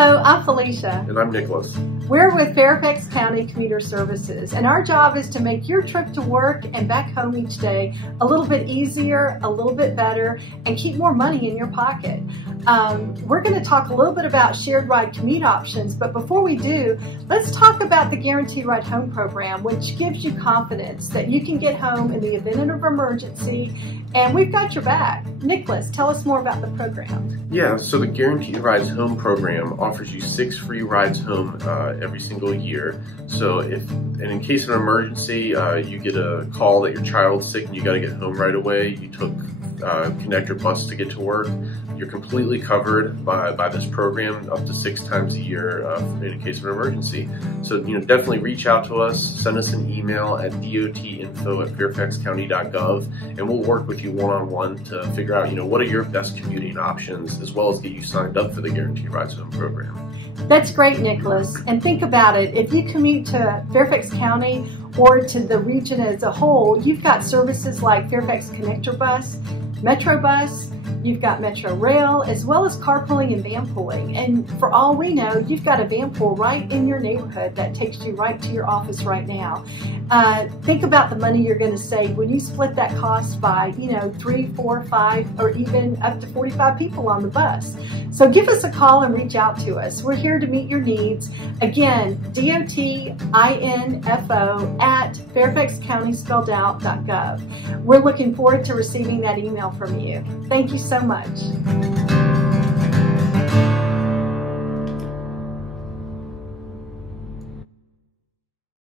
Hello, I'm Felicia. And I'm Nicholas. We're with Fairfax County Commuter Services, and our job is to make your trip to work and back home each day a little bit easier, a little bit better, and keep more money in your pocket. We're going to talk a little bit about shared ride commute options, but before we do, let's talk about the Guaranteed Ride Home program, which gives you confidence that you can get home in the event of emergency, and we've got your back. Nicholas, tell us more about the program. Yeah, so the Guaranteed Rides Home program offers you 6 free rides home every single year. So in case of an emergency, you get a call that your child's sick and you got to get home right away, you took Connector bus to get to work, you're completely covered by this program up to 6 times a year in case of an emergency. So definitely reach out to us, send us an email at dotinfo@fairfaxcounty.gov, and we'll work with you one-on-one to figure out what are your best commuting options, as well as get you signed up for the Guaranteed Rides Home program. That's great, Nicholas. And think about it, if you commute to Fairfax County or to the region as a whole, you've got services like Fairfax Connector Bus, Metro Bus, you've got Metro Rail, as well as carpooling and van pooling. And for all we know, you've got a van pool right in your neighborhood that takes you right to your office right now. Think about the money you're going to save when you split that cost by, 3, 4, 5, or even up to 45 people on the bus. So give us a call and reach out to us. We're here to meet your needs. Again, dotinfo@fairfaxcounty.gov. We're looking forward to receiving that email from you. Thank you so much.